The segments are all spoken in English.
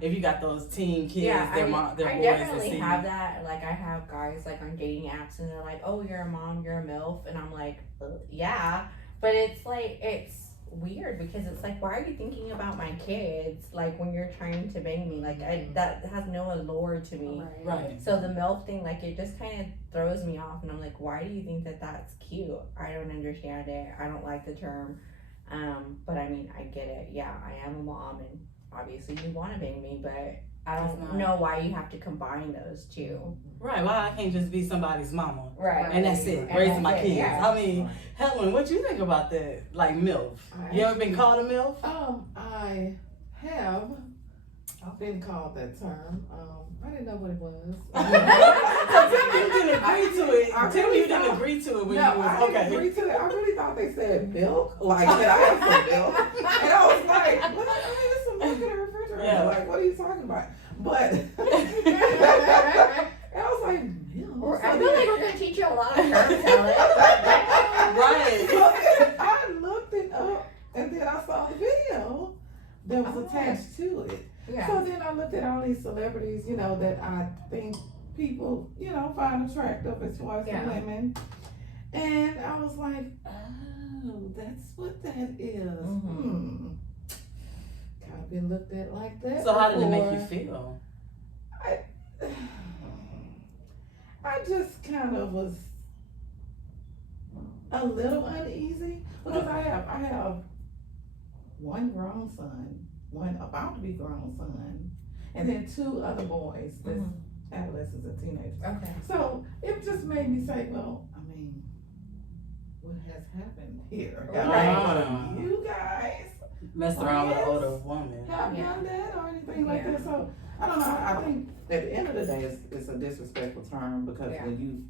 if you got those teen kids, yeah, their I boys definitely to see. have that. Like, I have guys like on dating apps, and they're like, "Oh, you're a mom, you're a MILF," and I'm like, "Yeah," but it's like it's weird because it's like, why are you thinking about my kids? Like when you're trying to bang me, like that has no allure to me. Right. So the MILF thing, like it just kind of throws me off, and I'm like, why do you think that that's cute? I don't understand it. I don't like the term. But I mean, I get it. Yeah, I am a mom, and obviously you want to bang me, but I don't know why you have to combine those two. Right. Why I can't just be somebody's mama. Right. And that's it. And Raising that's my it, kids. yeah. I mean, Helen, what you think about that? Like MILF. You ever been called a MILF? I have been called that term. I didn't know what it was. So tell me you didn't agree to it. Tell me you didn't agree to it when you was I didn't agree to it. I really thought they said milk, like that I have some milk, and I was like, "What? There's some milk in the refrigerator. Yeah. Like, what are you talking about?" But and I was like, milk. I feel like we're gonna teach you a lot of terms, Helen. Right. So I looked it up, and then I saw the video that was attached to it. Yeah. So then I looked at all these celebrities, you know, that I think people, you know, find attractive as far as the women. And I was like, oh, that's what that is. Kind of been looked at like that. So how did it before. make you feel? I just kind of was a little uneasy because I have one grown son, one about to be grown son, and then two other boys that's adolescents and teenagers. Okay. So it just made me say, well, I mean, what has happened here? Right. You guys Messed around with an older woman. have done that or anything like that. So I don't know. I think at the end of the day, it's a disrespectful term because when you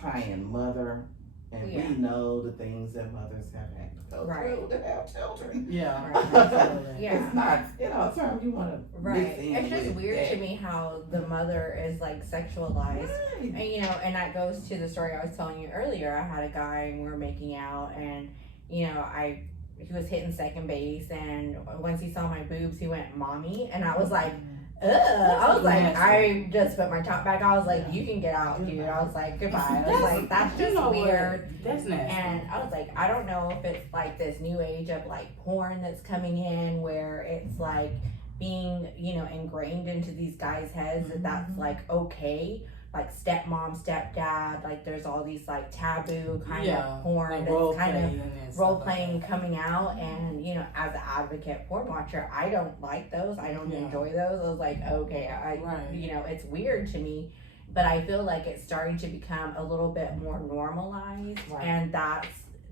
tie in mother, and we know the things that mothers have had to go through to have children. Yeah. Absolutely. It's not, you know, a term you want to Right. It's just weird to me how the mother is like sexualized. Right. And, you know, and that goes to the story I was telling you earlier. I had a guy and we were making out, and, you know, he was hitting second base, and once he saw my boobs, he went, "Mommy," and I was like, ugh. I was like, I just put my top back. I was like, you can get out, dude. I was like, goodbye. I was like, that's just weird. That's nasty. And I was like, I don't know if it's like this new age of like porn that's coming in where it's like being, you know, ingrained into these guys' heads that that's like okay. Like stepmom, stepdad, like there's all these like taboo kind of porn like that's kind of role playing coming out. And you know, as an advocate porn watcher, I don't like those. I don't enjoy those. I was like, okay, you know, it's weird to me, but I feel like it's starting to become a little bit more normalized, and that's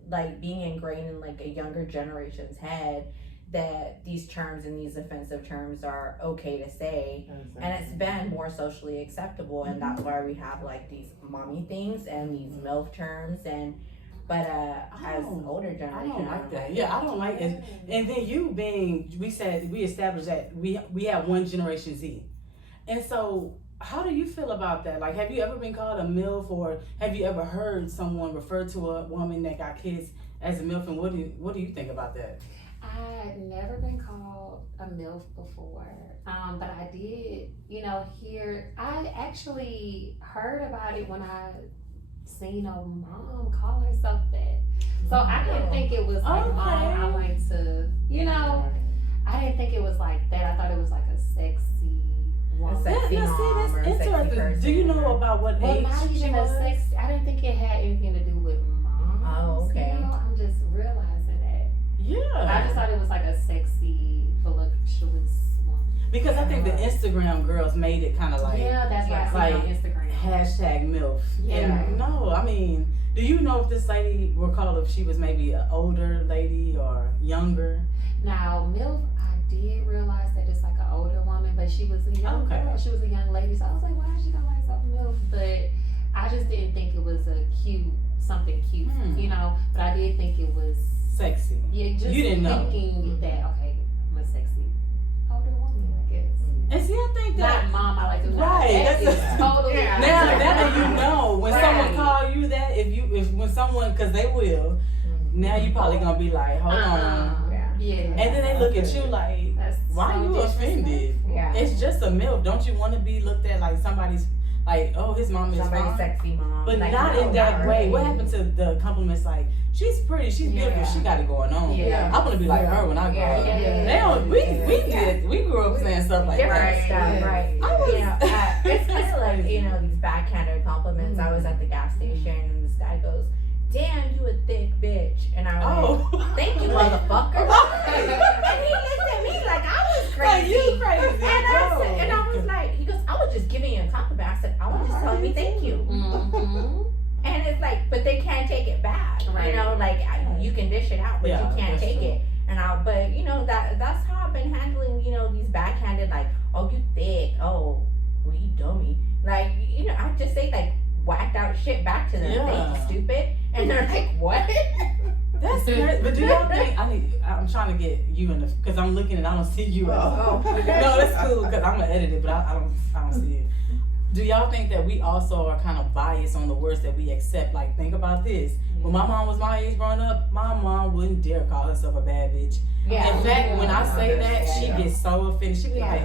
like being ingrained in like a younger generation's head that these terms and these offensive terms are okay to say. And it's been more socially acceptable, and that's why we have like these mommy things and these MILF terms. And but as older generation, I don't like that. Yeah, I don't like it. And then you being, we established that we have one Generation Z, and so how do you feel about that? Like, have you ever been called a MILF, or have you ever heard someone refer to a woman that got kids as a MILF? And what do you think about that? I had never been called a MILF before, but I did, you know, I actually heard about it when I seen a mom call herself that. So I didn't think it was like, Mom, I like to, you know, I didn't think it was like that. I thought it was like a sexy woman. A sexy mom or a sexy person. Do you know about what age not she even was? a sexy. I didn't think it had anything to do with moms. Oh, okay. You know, I'm just realizing that. Yeah. I just thought it was like a sexy, voluptuous woman. Because I think the Instagram girls made it kind of like, that's why I see it on Instagram. Hashtag MILF. Yeah. And no, I mean, do you know if this lady were called, if she was maybe an older lady or younger? Now, MILF, I did realize that it's like an older woman, but she was a young girl. She was a young lady, so I was like, why is she calling herself MILF? But I just didn't think it was something cute, you know. But I did think it was sexy. Yeah, just you didn't know. Thinking that, okay, I'm a sexy older woman, I guess. And see, I think that not mom, I like to that's totally. Now that you know, when someone call you that, if when someone, because they will, now you probably gonna be like, hold on. Yeah. And then they look at you like, why are you offended? Yeah. It's just a MILF. Don't you want to be looked at like somebody's, like, oh, his mom is Somebody's fine? sexy mom. But Like, not no, in that not way. really. What happened to the compliments like, she's pretty, she's beautiful, Yeah. she got it going on. Yeah. I want to be like her when I grow up. Yeah. They don't, we grew up saying stuff like different that. stuff, Yeah. right? I was- You know, it's kind of like, you know, these backhanded compliments. I was at the gas station and this guy goes, "Damn, you a thick bitch," and I was like, Oh. "Thank you, motherfucker." And he looked at me like I was Like, crazy. you crazy. And I was like, he goes, "I was just giving you a compliment." I said, "I was just telling you thank you." Mm-hmm. And it's like, but they can't take it back. Right. You know, like you can dish it out, but Yeah, you can't that's take true. it. And but you know that's how I've been handling, you know, these backhanded like, "Oh, you thick. Oh, well, you dummy." Like, you know, I just say like whacked out shit back to them. Yeah. Thank you, stupid. And they're like, "What?" That's crazy. But do y'all think, I'm trying to get you in the, because I'm looking and I don't see you. Oh. No, that's cool because I'm gonna edit it, but I don't see it. Do y'all think that we also are kind of biased on the words that we accept? Like, think about this. When my mom was my age growing up, my mom wouldn't dare call herself a bad bitch. Yeah. In fact, when I say Yeah. that, she gets so offended. She be like,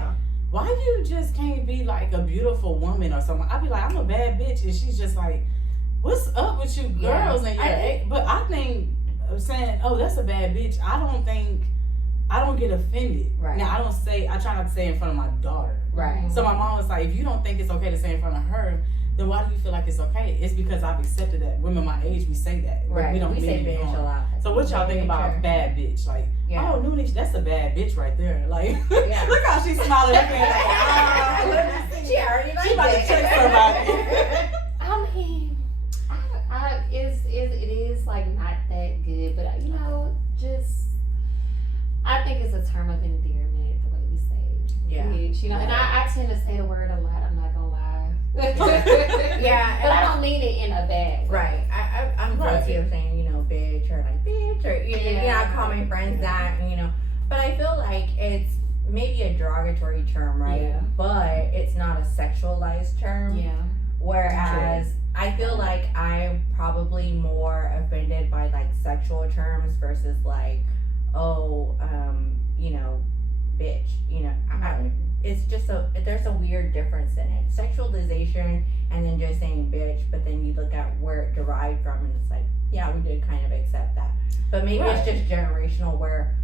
why you just can't be like a beautiful woman or something? I be like, I'm a bad bitch. And she's just like, what's up with you girls and your age? But I think saying, oh, that's a bad bitch, I don't get offended. Right. Now, I try not to say it in front of my daughter. Right. So my mom was like, if you don't think it's okay to say in front of her, then why do you feel like it's okay? It's because I've accepted that. Women my age, we say that. But Right. we don't We say mean it bitch harm. a lot. So what y'all think about Bitch. bad bitch? Like, Yeah. oh, Noonie, that's a bad bitch right there. Like, Yeah. look how she's smiling at me. Like, ah, let me see. She already liked She about to it. check somebody. I mean, it is like not that good, but you know, just I think it's a term of endearment the way we say Yeah. bitch, you know, and I tend to say the word a lot. I'm not gonna lie. Yeah, but I don't mean it in a bad way. Right. I'm guilty of saying, you know, bitch or like bitch or you know, I call my friends that, you know. But I feel like it's maybe a derogatory term, right? Yeah. But it's not a sexualized term. Yeah. Whereas I feel like I'm probably more offended by like sexual terms versus like, oh, you know, bitch. You know, it's just there's a weird difference in it. Sexualization and then just saying bitch, but then you look at where it derived from and it's like, yeah, we did kind of accept that. But maybe it's just generational where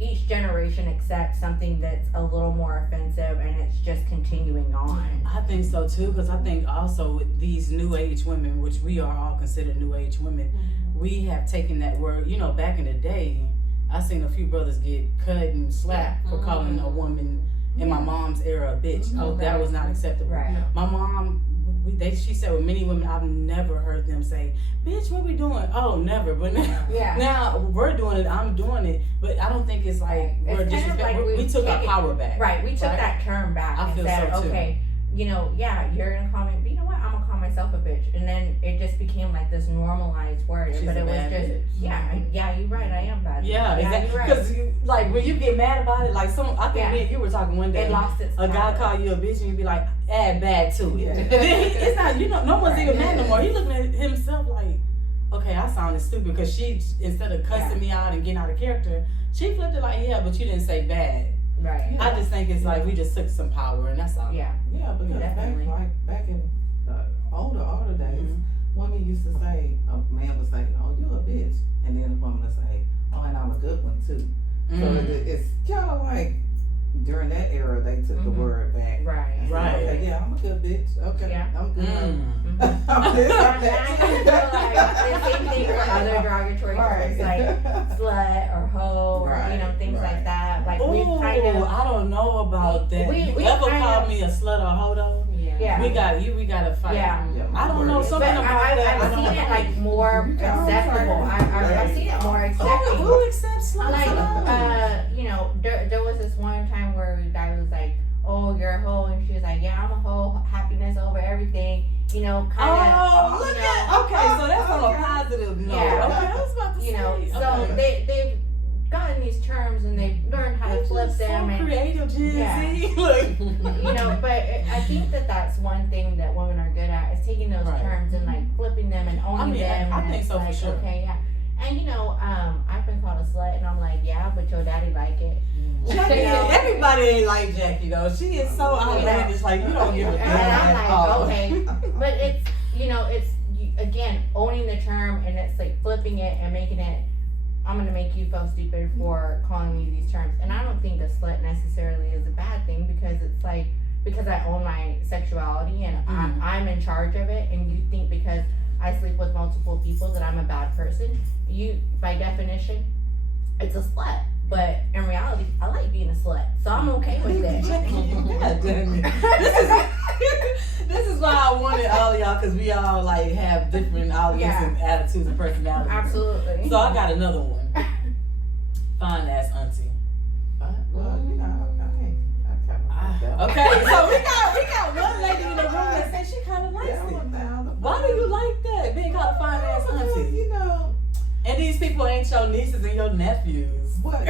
each generation accepts something that's a little more offensive and it's just continuing on. I think so too, because I think also with these new age women, which we are all considered new age women, we have taken that word, you know, back in the day, I seen a few brothers get cut and slapped for calling a woman in my mom's era a bitch. Oh, that was not acceptable. Right. My mom, she said with many women, I've never heard them say, bitch, what we doing? Oh, never. But now, Yeah. now we're doing it, I'm doing it, but I don't think it's like It's we're kind of disrespectful. like We took our taken- power back. Right, we took that term back I and feel said, so, too. okay, you know, yeah, you're gonna call me, but you know what? I'm gonna call myself a bitch, and then it just became like this normalized word. She's but a it was bad just, bitch. yeah, you're right. I am bad. Yeah, exactly. You're right. Because like when you get mad about it, like I think me and you were talking one day. It lost its A guy power. call you a bitch and you be like, add bad to it. Yeah. It's not, you know, no one's Right. even mad no more. He looking at himself like, okay, I sounded stupid because she, instead of cussing me out and getting out of character, she flipped it like, yeah, but you didn't say bad. Right. I just think it's like we just took some power and that's all. Yeah. Yeah, because Definitely. back in the older days, women used to say, a man would say, oh, you're a bitch. And then a woman would say, oh, and I'm a good one too. So it's kind of like during that era, they took the word back. Right. And said, Right. Okay, yeah, I'm a good bitch. Okay, Yeah. I'm good. Mm. I'm this, I'm And I feel that. like the same thing for other derogatory terms like slut or hoe or you know things like that. Like we Ooh, kind of I don't know about that. we You ever kind called of- me a slut or hoe though? Yeah. We gotta fight. Yeah. I don't know, But something about that. I I've don't seen know. it like more acceptable. I've seen it more accepting. Who accepts sluts? Like, you know, there was this one time where the guy was like, "Oh, you're a hoe," and she was like, "Yeah, I'm a hoe. Happiness over everything." You know, kind of. Oh, look at. Okay, so that's on a positive note. Yeah. Okay, I was about to You say. know, so okay. they've gotten these terms and they've learned how to They're flip just them so and creative, Gen Yeah. Z. Look. you know. But I think that's one thing that women are good at is taking those Right. terms and like flipping them and owning I mean, them. I and think it's so for like, sure. Okay, yeah. And I've been called a slut, and I'm like, yeah, but your daddy like it. Jackie, everybody ain't like Jackie though. She is so outlandish. Like you don't give a damn And at I'm all. like, okay, but it's again owning the term, and it's like flipping it and making it. I'm gonna make you feel stupid for calling me these terms, and I don't think a slut necessarily is a bad thing because it's like because I own my sexuality and I'm in charge of it, and you think because I sleep with multiple people that I'm a bad person. You, by definition, it's a slut. But in reality, I like being a slut, so I'm okay with it. God damn it. This is why I wanted all of y'all because we all like have different outlooks and attitudes and personalities. Absolutely. So I got another one. Fine ass auntie. Well, Okay, so we got one lady in the room that said she kind of likes it. Why do you like that? Being called a fine ass auntie. And these people ain't your nieces and your nephews. But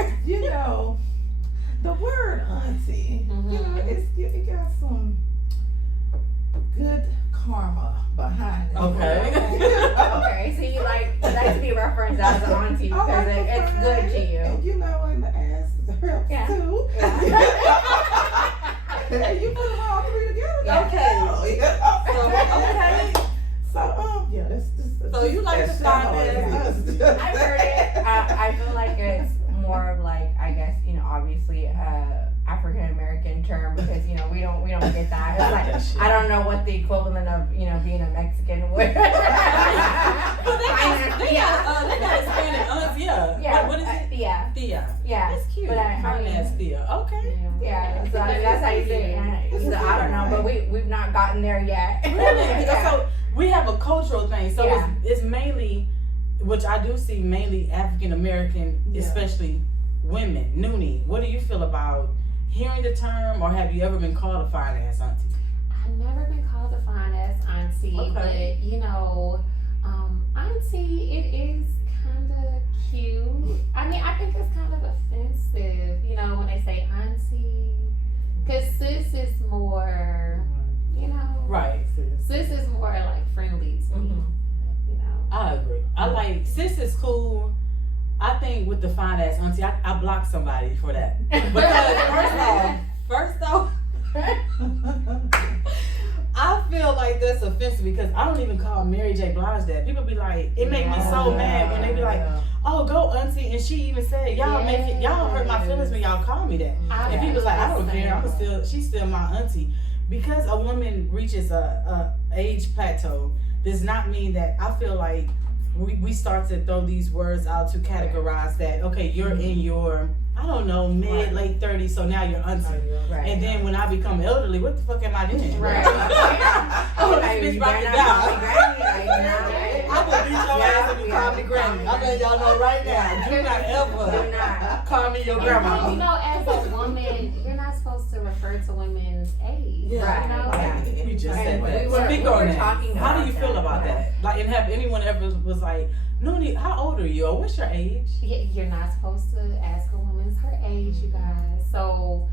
the word auntie, it got some good karma behind it. Okay. Okay, so you like to be referenced as an auntie because it's good to you. And and the ass helps too. And you put them all three together. Okay. Okay. So that's So you like the fine ass auntie? I've heard it. I feel like it's more of like, I guess, obviously African American term because we don't get that. It's like I don't know what the equivalent of being a Mexican would. They got Hispanic aunts, yeah. What is it? Thea. Thea. Yeah. That's cute. But Fine ass Thea. Okay. Yeah. So that's how you say it. So I don't know, but we've not gotten there yet. Really? So we have a cultural thing. So it's mainly, which I do see mainly African American, especially women. Noonie, what do you feel about hearing the term, or have you ever been called a fine ass auntie? I've never been called a fine ass auntie, but auntie, it is kind of cute. I mean, I think it's kind of offensive, when they say auntie, because sis is more, Right. sis is more like friendly to me. I agree. I like sis is cool. I think with the fine ass auntie, I block somebody for that. Because first off, I feel like that's offensive because I don't even call Mary J. Blige that. People be like, it make me so mad when they be like, oh, go auntie, and she even said, y'all hurt my feelings when y'all call me that. And people like, I don't care, she's still my auntie. Because a woman reaches a age plateau does not mean that I feel like we start to throw these words out to categorize that, okay, you're in your, I don't know, mid, late 30s, so now you're auntie. Right. And then when I become elderly, what the fuck am I doing? Right. Oh, this bitch about to die. I will beat your ass if you call me granny. I'm letting y'all know right now. Do not ever call me your grandma. As a woman, you're not supposed to refer to women's age. Right. We just said that. Speak on that. How do you feel about that? Like, and have anyone ever was like, Noonie, how old are you? Or what's your age? You're not supposed to ask a woman her age, you guys. So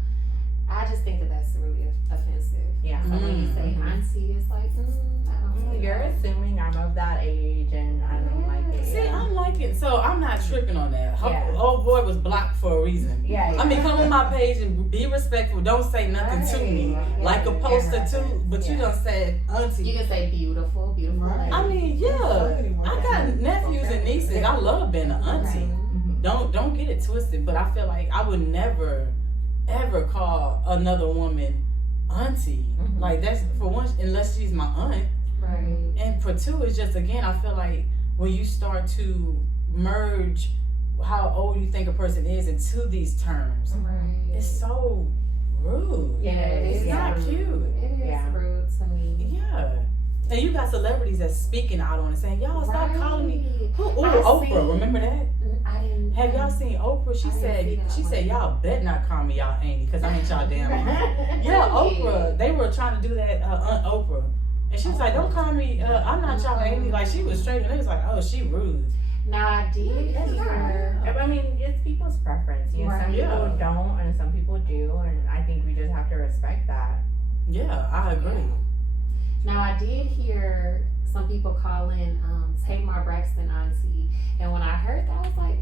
I just think that's really offensive. Yeah. So when you say auntie, it's like, I don't know. You're assuming I'm of that age and I don't like it. See, I like it. So I'm not tripping on that. Old boy was blocked for a reason. Yeah. I mean, come on my page and be respectful. Don't say nothing to me. Like a poster too. But you done said auntie. You can say beautiful. Right. I mean, I got nephews and nieces. I love being an auntie. Don't get it twisted. But I feel like I would never, ever call another woman auntie. Like that's for one, unless she's my aunt. Right. And for two, it's just again, I feel like when you start to merge how old you think a person is into these terms, it's so rude. Yeah, it's not cute. It is rude to me. Yeah. And you got celebrities that's speaking out on it, saying, "Y'all stop calling me." Oprah, remember that? I didn't. Have y'all seen Oprah? She said, "Y'all bet not call me y'all auntie, because I ain't y'all damn mom." Yeah, Oprah. They were trying to do that, Aunt Oprah, and she was like, "Don't call me. I'm not y'all auntie." Like she was straight, and they was like, "Oh, she rude." Now I did hear. I mean, it's people's preference. Some people don't, and some people do, and I think we just have to respect that. Yeah, I agree. Now I did hear some people calling Tamar Braxton auntie, and when I heard that, I was like,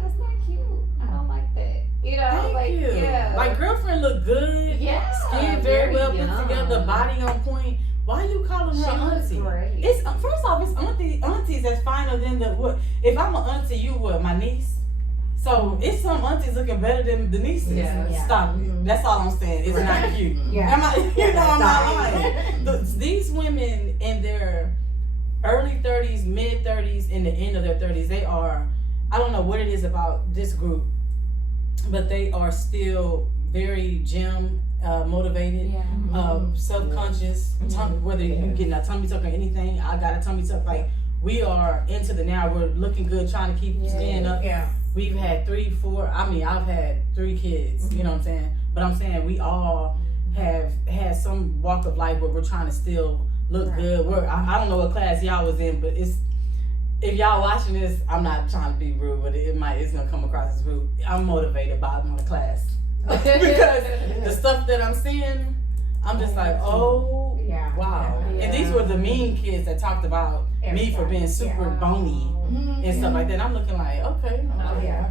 that's not cute. I don't like that. You know, Thank like you. yeah, Like girlfriend look good. yeah, Skin very well put young. together, body on point. Why you calling She her looks auntie? great. It's first off, it's aunties that's finer than the what? If I'm an auntie, you what? My niece. So it's some aunties looking better than the nieces. Yeah. Stop it. That's all I'm saying. It's not cute. Yeah. Am I? You know I'm not Sorry. lying. These women in their early 30s, mid 30s, in the end of their 30s, they are. I don't know what it is about this group, but they are still very gym motivated. Yeah. Self-conscious, whether you getting a tummy tuck or anything, I got a tummy tuck. Like we are into the now. We're looking good, trying to keep skin up. Yeah. We've had 3, 4. I mean, I've had 3 kids. You know what I'm saying? But I'm saying we all have had some walk of life where we're trying to still look good. I don't know what class y'all was in, but it's. If y'all watching this, I'm not trying to be rude, but it's gonna come across as rude. I'm motivated by my class. Because the stuff that I'm seeing, I'm just like, oh, Yeah. wow. Yeah. And these were the mean kids that talked about me for being super bony and stuff like that. And I'm looking like, okay. Oh, yeah.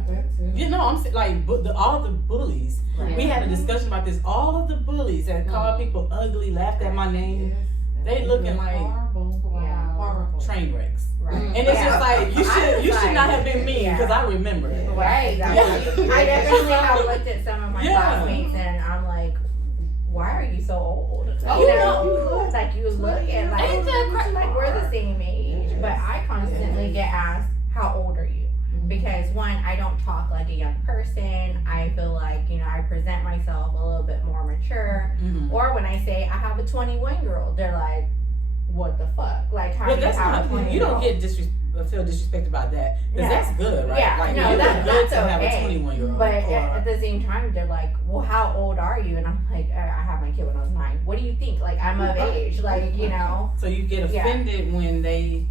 You know, I'm like, all the bullies. Right. We had a discussion about this. All of the bullies that called people ugly, laughed at my name, they looking like Wow. train wrecks. Right. And it's just like, you should not have been mean because I remember it. Right, exactly. I definitely have looked at some of my classmates and I'm like, why are you so old? Oh, You know, like you look and like, Ain't that like we're the same age, but I constantly get asked, how old are you? Because one, I don't talk like a young person. I feel like, you know, I present myself a little bit more mature. Mm-hmm. Or when I say I have a 21-year-old, they're like, what the fuck? Like, how But do you that's have not, a 20-year-old? you don't get feel disrespected about that. Because Yeah. that's good, right? Yeah, Like, no, you that's look good to have okay. a 21-year-old. But at the same time, they're like, well, how old are you? And I'm like, I had my kid when I was 9. What do you think? Like, I'm of age. Like, you know? So you get offended when they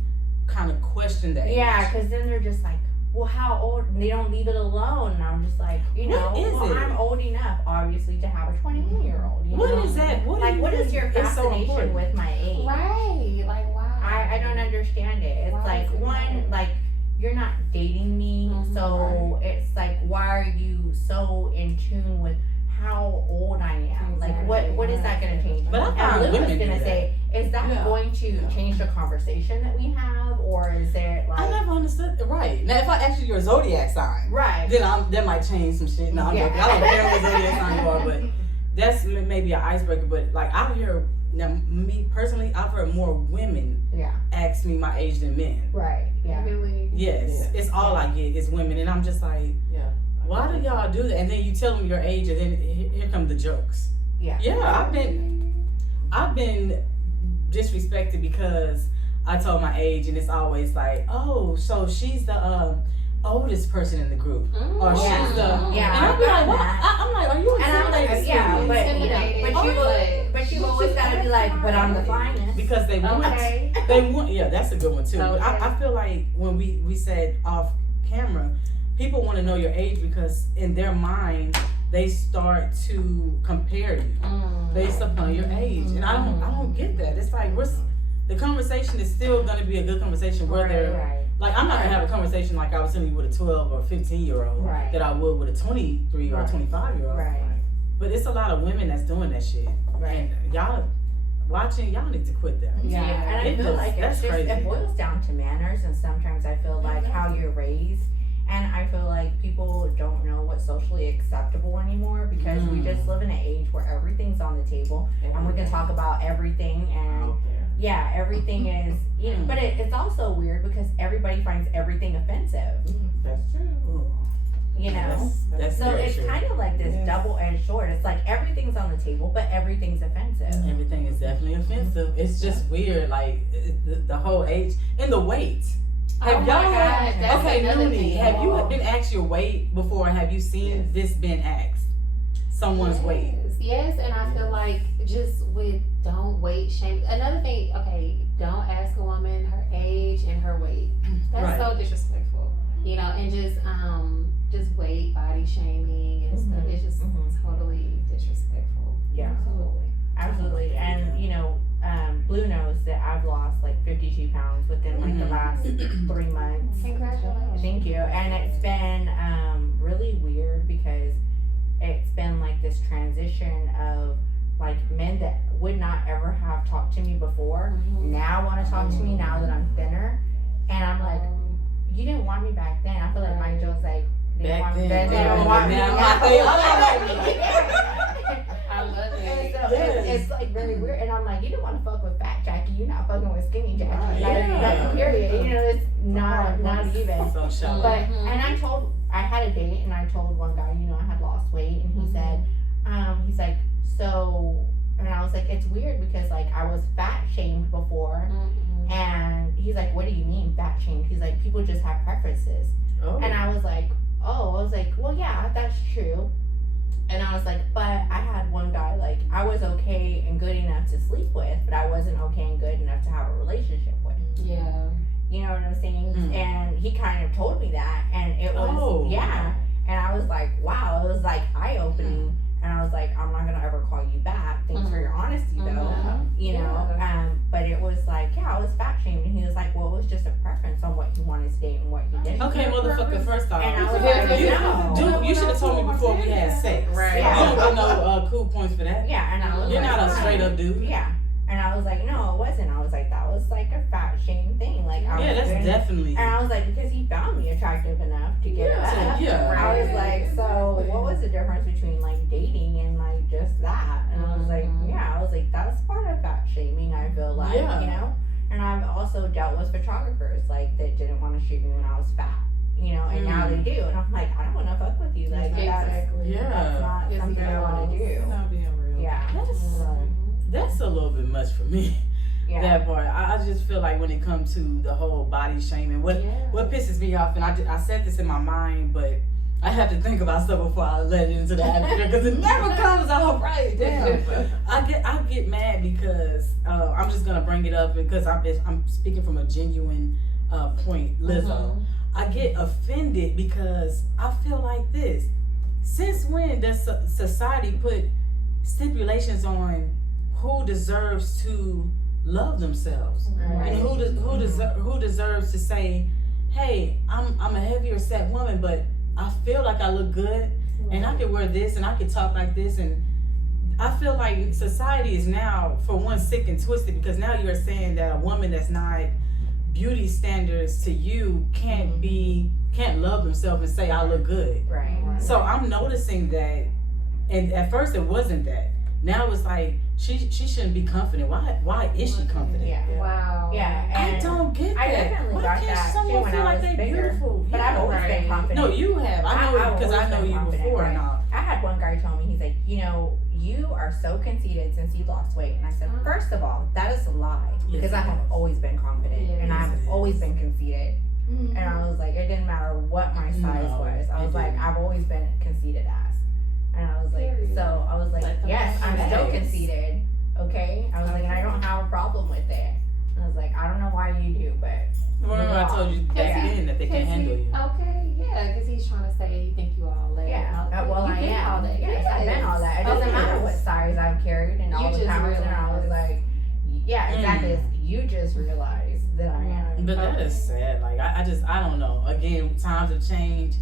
kind of question that. Yeah, because then they're just like, well, how old? And they don't leave it alone. And I'm just like, you know, What is well, it? I'm old enough, obviously, to have a 21-year-old. You What know? is that? What Like, do you what is think your is so fascination important? with my age? Right. Like why? I don't understand it. It's Why like, is it one, hard? like, you're not dating me, Mhm, so it's like, why are you so in tune with how old I am? Like, what is that going to change? But I And find Luke was women going do to that. say, is that Yeah. going to change the conversation that we have, or is there I like, never understood. Right. Now, if I ask you your zodiac sign, right? then that might change some shit. No, I'm Yeah. joking. I don't care what zodiac sign you are, but that's maybe an icebreaker. But like I hear now, me personally, I've heard more women Yeah. ask me my age than men. Right. Yeah. Really? Yes, Yeah. it's all I get is women, and I'm just like, why do y'all do that? And then you tell them your age, and then here come the jokes. Yeah. Yeah, I've been disrespected because I told my age, and it's always like, oh, so she's the oldest person in the group, or Yeah. she's the Yeah, And I'll be I've like, done what? that. I'm like, are you And I'm like, intimidated? yeah, serious? but you know, but you've always got to be like, but I'm the finest. Because they want Okay. they want, yeah, that's a good one too. But Okay. I feel like when we said off camera, people want to know your age because in their mind they start to compare you based upon your age, and I don't get that. It's like the conversation is still gonna be a good conversation whether Right. like I'm not gonna have a conversation like I was telling you with a 12 or 15-year-old Right. that I would with a 23 or a Right. 25-year-old. Right. But it's a lot of women that's doing that shit, Right. and y'all need to quit that. Yeah, and I It feel does- like that's it's just crazy. it boils down to manners, and sometimes I feel like how you're raised, and I feel like people don't know what's socially acceptable anymore because we just live in an age where everything's on the table, and we can talk about everything, and yeah, everything is, you know, but it's also weird because everybody finds everything offensive, That's true. Ooh, you know. that's So very it's true. kind of like this Yes. double-edged sword. It's like everything's on the table, but everything's offensive. Everything is definitely offensive. It's just weird, like the whole age and the weight. Have Oh my y'all gosh, that's okay, another Noonie, thing. have you been asked your weight before? Have you seen this been asked? Someone's weight. Yes, and I feel like just with don't weight shame. Another thing, okay, don't ask a woman her age and her weight. That's Right. so disrespectful. You know, and just weight, body shaming and stuff. It's just totally disrespectful. Yeah. Absolutely. Absolutely. And, you know, Blue I've lost like 52 pounds within like the last 3 months. Congratulations. Thank you. And it's been really weird because it's been like this transition of like men that would not ever have talked to me before now want to talk to me now that I'm thinner. And I'm like, you didn't want me back then. I feel like Mike Joe's like, they didn't Back want me then, then. They don't want me now. I love And it. so it's like very weird. And I'm like, you don't want to fuck with fat Jackie. You're not fucking with skinny Jackie. Right. Like, Yeah. period. You know, it's not even. So shallow. But and I had a date and I told one guy, you know, I had lost weight, and he said, he's like, so, and I was like, it's weird because like I was fat shamed before, and he's like, what do you mean fat shamed? He's like, people just have preferences, and I was like, well, yeah, that's true. And I was like, but I had one guy, like, I was okay and good enough to sleep with, but I wasn't okay and good enough to have a relationship with. Yeah. You know what I'm saying? And he kind of told me that, and it was, yeah. And I was like, wow, it was like eye-opening. And I was like, I'm not gonna ever call you back. Thanks for your honesty, though. You know, but it was like, yeah, I was fat shamed, and he was like, well, it was just a preference on what he wanted to date and what he didn't. Okay, motherfucker, first off, And I was like, no. you should have told me before we had sex. Right. You don't get no cool points for that. Yeah, and I was You're like, not a straight up dude. Yeah. And I was like, no, it wasn't. I was like, that was like a fat shame thing. Like, I Yeah, was that's doing, definitely. and I was like, because he found me attractive enough to get up. Yeah. I was like, so what was the difference between like dating and like just that? And I was like, yeah, I was like, that's part of fat shaming, I feel like, you know? And I've also dealt with photographers like that didn't want to shoot me when I was fat, you know, and now they do. And I'm like, I don't want to fuck with you. Like, that's not something I want to do. Not being real. Yeah. That's a little bit much for me. Yeah. That part. I just feel like when it comes to the whole body shaming, what pisses me off, and I said this in my mind, but I have to think about stuff before I let it into the atmosphere because it never comes out right. Damn. I get mad because I'm just gonna bring it up because I'm speaking from a genuine point, Lizzo. I get offended because I feel like this. Since when does society put stipulations on who deserves to love themselves? Right. And who deserves to say, hey, I'm a heavier set woman, but I feel like I look good and I can wear this and I can talk like this. And I feel like society is now, for one, sick and twisted because now you're saying that a woman that's not beauty standards to you can't love themselves and say I look good. Right. So I'm noticing that, and at first it wasn't that. Now it's like she shouldn't be confident. Why is she confident? Yeah. Wow. Yeah. And I don't get that. I definitely Why got can't that too someone when feel I like was they bigger. beautiful? But I've always been confident. No, you have. I know because I know you before and all. I had one guy tell me, he's like, you know, you are so conceited since you lost weight. And I said, first of all, that is a lie. Because I have always been confident. And I've always been conceited. And I was like, it didn't matter what my size was. I was like, I've always been conceited ass. And I was like, so I was like, yes, I'm still conceited. Okay? I was like, and I don't have a problem with it. And I was like, I don't know why you do, but. Remember I told you back then that they can't handle you. Okay, yeah, because he's trying to say you think you all that. Yeah, well, I am. All that. Yes, I've been all that. It doesn't matter what size I've carried and all the pounds. And I was like, yeah, exactly. You just realized that I am. But that is sad. Like I don't know. Again, times have changed.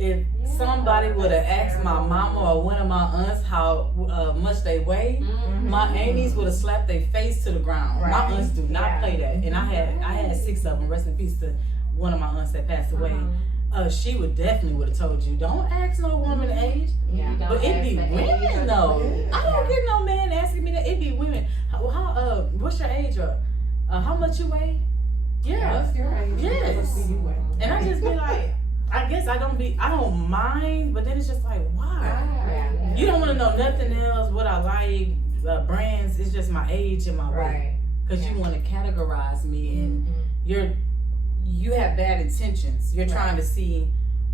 If somebody would have asked my mama or one of my aunts how much they weigh, my aunties would have slapped their face to the ground. Right. My aunts do not play that, and I had 6 of them. Rest in peace to one of my aunts that passed away. She would definitely would have told you, don't ask no woman age. Yeah. But it be women though. I don't get no man asking me that. It be women. How what's your age or how much you weigh? Yeah. What's your age? Yes. Let's see you weigh. And I just be like, I guess I don't mind, but then it's just like, why? Yeah. You don't want to know nothing else, what I like, brands. It's just my age and my weight. Right. Because you want to categorize me and you have bad intentions. You're trying to see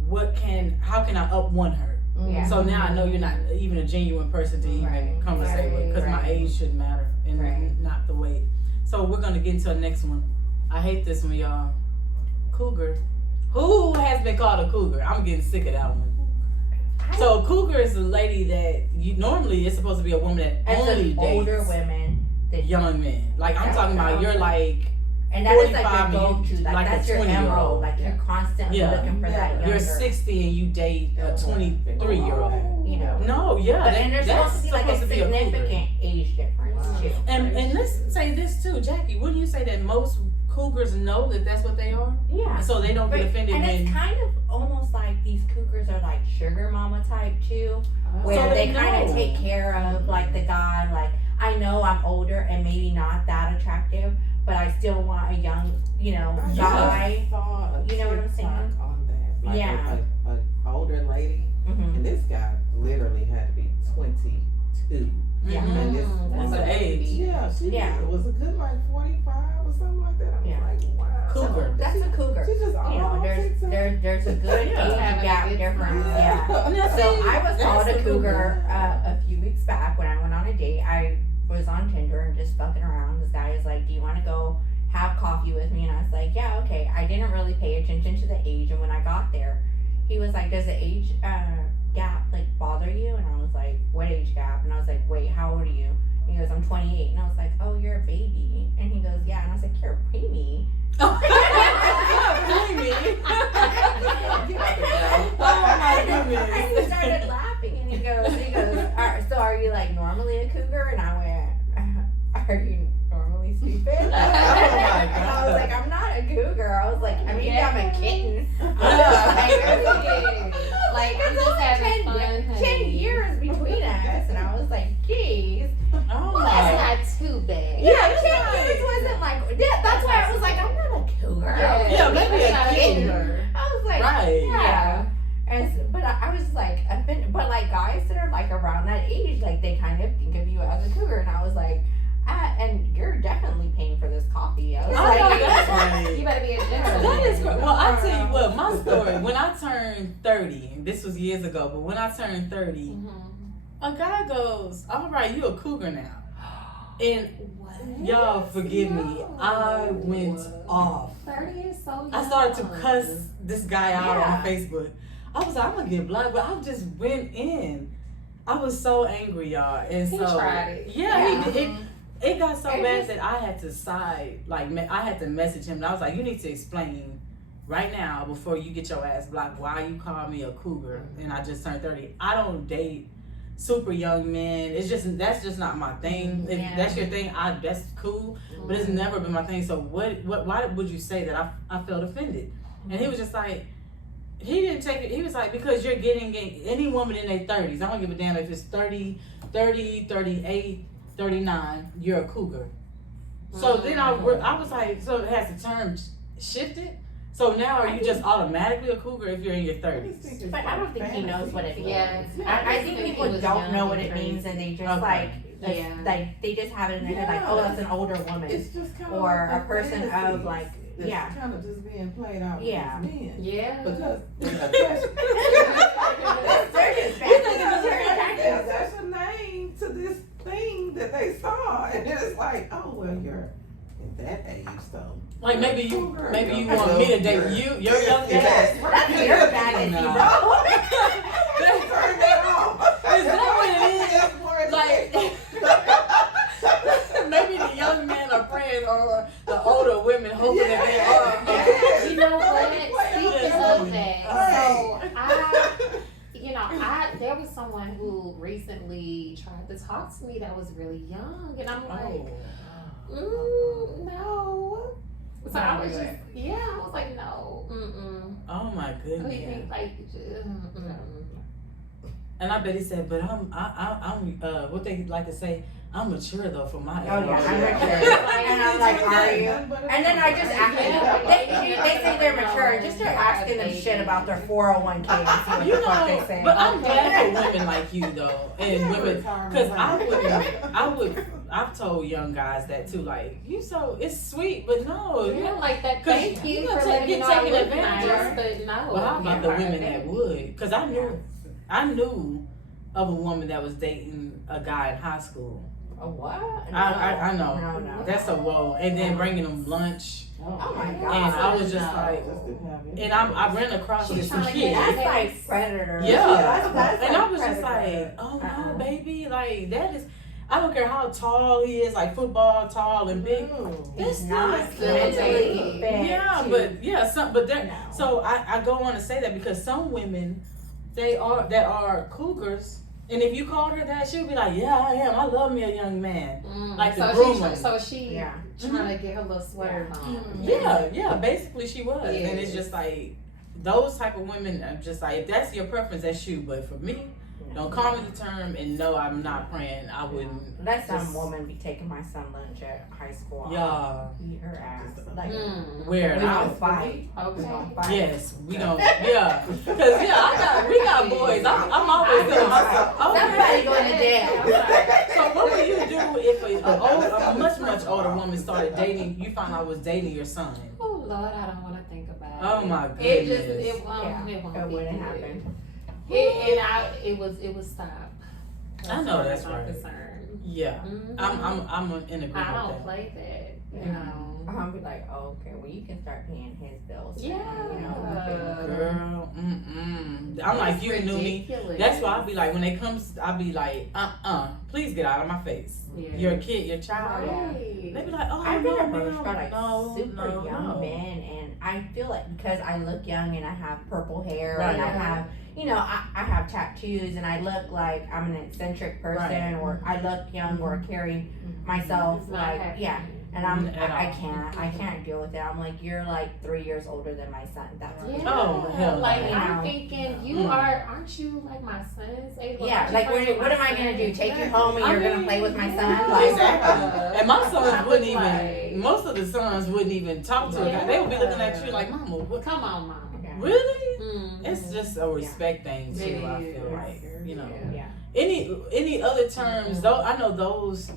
how can I up one her. Yeah. So now I know you're not even a genuine person to even conversate with because my age shouldn't matter and not the weight. So we're going to get into the next one. I hate this one, y'all. Cougar. Who has been called a cougar? I'm getting sick of that one. So a cougar is a lady that normally is supposed to be a woman that only dates older women young men. Like I'm talking about, you're like, and that is like 45 your and you go-to, like like a that's your 20-year-old. emerald, like you're constantly Yeah. looking for that younger. you're 60 and you date a 23-year-old. You know. No, yeah, But and there's that's supposed to be like a cougar. significant age difference too. And let's say this too, Jackie. Wouldn't you say that most cougars know that that's what they are, Yeah. so they don't get offended And when? it's kind of almost like these cougars are like sugar mama type too, where So they they kind of know. take care of like the guy. Like I know I'm older and maybe not that attractive, but I still want a young, guy. You know what I'm saying? On that. Like Yeah. a older lady, Mm-hmm. and this guy literally had to be 22. Yeah. And this That's woman- an age. Yeah, she was a good like 45 or something like that. I was Yeah. like, wow. Cougar. That's a cougar. She just There's a good Yeah. age Having a gap good difference. time. Yeah. Now, So see, I was that's called a the cougar a few weeks back when I went on a date. I was on Tinder and just fucking around. This guy was like, "Do you want to go have coffee with me?" And I was like, "Yeah, okay." I didn't really pay attention to the age, and when I got there, he was like, "Does the age gap like bother you?" And I was like, "What age gap?" And I was like, "Wait, how old are you?" And he goes, "I'm 28." And I was like, "Oh, you're a baby." And he goes, "Yeah." And I was like, "You're a preemie." Preemie. Oh my goodness. And he started laughing and he goes, so are you like normally a cougar? And I went, are you normally stupid? And I was like, I'm not a cougar. I was like, I mean, I'm a kitten. Like, I'm it's just only having fun, 10 honey. years between us. And I was like, geez. Oh Well, my. that's not too bad. Yeah, 10 years wasn't like, that's why I was like, I'm not a cougar. Yeah, maybe a That's not kitten. cougar. I was like, Right. yeah. But I was like, but like guys that are like around that age, like they kind of think of you as a cougar, and I was like, and you're definitely paying for this coffee. I was I know like, that's right. You better be a gentleman. That is great. Well, I tell you what, my story. When I turned 30, and this was years ago, but when I turned 30, Mhm. a guy goes, "All right, you a cougar now," and y'all forgive me, I went off. 30 is so young. I started to cuss this guy out Yeah. on Facebook. I was like, I'm gonna get blocked, but I just went in. I was so angry, y'all, and He so tried it. Yeah, he did. It got so It bad just- that I had to I had to message him, and I was like, you need to explain right now before you get your ass blocked why you call me a cougar, and I just turned 30. I don't date super young men. That's just not my thing. If Yeah. that's your thing, that's cool. But it's never been my thing. So why would you say that I felt offended? And he was just like, he didn't take it. He was like, because you're getting any woman in their 30s. I don't give a damn if it's 30, 38, 39, you're a cougar. So then I was like, so has the term shifted? So now are you just automatically a cougar if you're in your 30s? but I don't think he knows what it means. Yeah. I think He people was don't young know what and it means, crazy. and they just Okay. like they just have it in their head like, oh, that's an older woman. It's just kind Or of a person of, fantasy like, that's yeah. kind of just being played out with Yeah. these men. Yeah. Because They're just that's a name to this thing that they saw, and it's like, oh well, you're in that age, so Like maybe you Cougar. want me to date you, your young Yes. age. That's your fantasy, No. bro. turn that off. Is that what it is? That's more Like maybe the young men are praying or the older women hoping that they are. Yes. You know what? Yes. Speaking of that, Right. so there was someone who recently tried to talk to me that was really young, and I'm like, no. So I was just, I was like, no, Oh my What goodness. do you think? Like, And I bet he said, but I'm what they like to say, I'm mature though for my age. Oh yeah, I'm mature. And I'm like, are you? And then I just ask them, they say they're mature, just start asking them shit about their 401k and see what You the fuck know, they say. but I'm glad for women like you though, and women, because I've told young guys that too, like, it's sweet, but no, yeah, like that. 'Cause Thank you you for gonna letting me get know I taken look advantage nice, of. but no. Well, how about the you're women right. that would? Because I knew of a woman that was dating a guy in high school. A what? I know. No. That's a whoa. And then bringing them lunch. Oh my And god. I was just like, and I ran across She's this trying to kid. get That's like predator. Yeah. That's And I was like just predator. like, oh no, Uh-uh. baby, like that is. I don't care how tall he is, like football tall and big. He's It's not still mentally fit Yeah, to- but yeah, but there. No. So I go on to say that because some women, that are cougars, and if you called her that, she'd be like, yeah, I am. I love me a young man. Like the groomer. So she Yeah. trying to get her little swerve on. Yeah, basically she was, Yeah. and it's just like those type of women. I'm just like, if that's your preference, that's you. But for me, don't call me the term, and no, I'm not praying. I wouldn't. Let some just- woman be taking my son lunch at high school. Yeah. Eat her ass. Like, Wear we it gonna out. fight. We Okay. gonna fight. Yes, we gon' yeah. Cause we got boys. I'm always telling myself, Somebody okay. going to jail. So what would you do if a much older woman started dating? You found out was dating your son. Oh Lord, I don't want to think about it. Oh my It just goodness. it won't Yeah, it won't it be wouldn't good. happen. It was stop. I know As that's far as I'm right. concerned. Yeah, Mhm. I'm in agreement I don't with that. play that. You Yeah. know. I'll be like, oh, okay, well, you can start paying his bills. Yeah. You know, Girl, I'm like, you knew me. Ridiculous. That's why I be like, when they comes, I be like, please get out of my face. Yeah. You're a kid, you're a child. Right. They be like, oh, I've no, been approached by ma'am. like No, super no, young no. men, and I feel like because I look young and I have purple hair Right. and I have, you know, I have tattoos and I look like I'm an eccentric person Right. or I look young or carry myself It's not like happy. yeah. And At I all. can't deal with it. I'm like, you're like 3 years older than my son. That's Yeah. Oh, hell Like no. I'm thinking, you Mm. aren't you like my son's age? yeah. Aren't you Like, friends with what my am I gonna do? son? Take you home and I you're gonna mean, play with my son? yeah. Like, Exactly. And my sons wouldn't even, Like- most of the sons wouldn't even talk to a guy. They would be looking at you Yeah. like, Mama, what? Come on, mom. yeah. Really? Mm. It's just a respect thing too, It I is. feel like. You know. Yeah. Any other terms though, I know those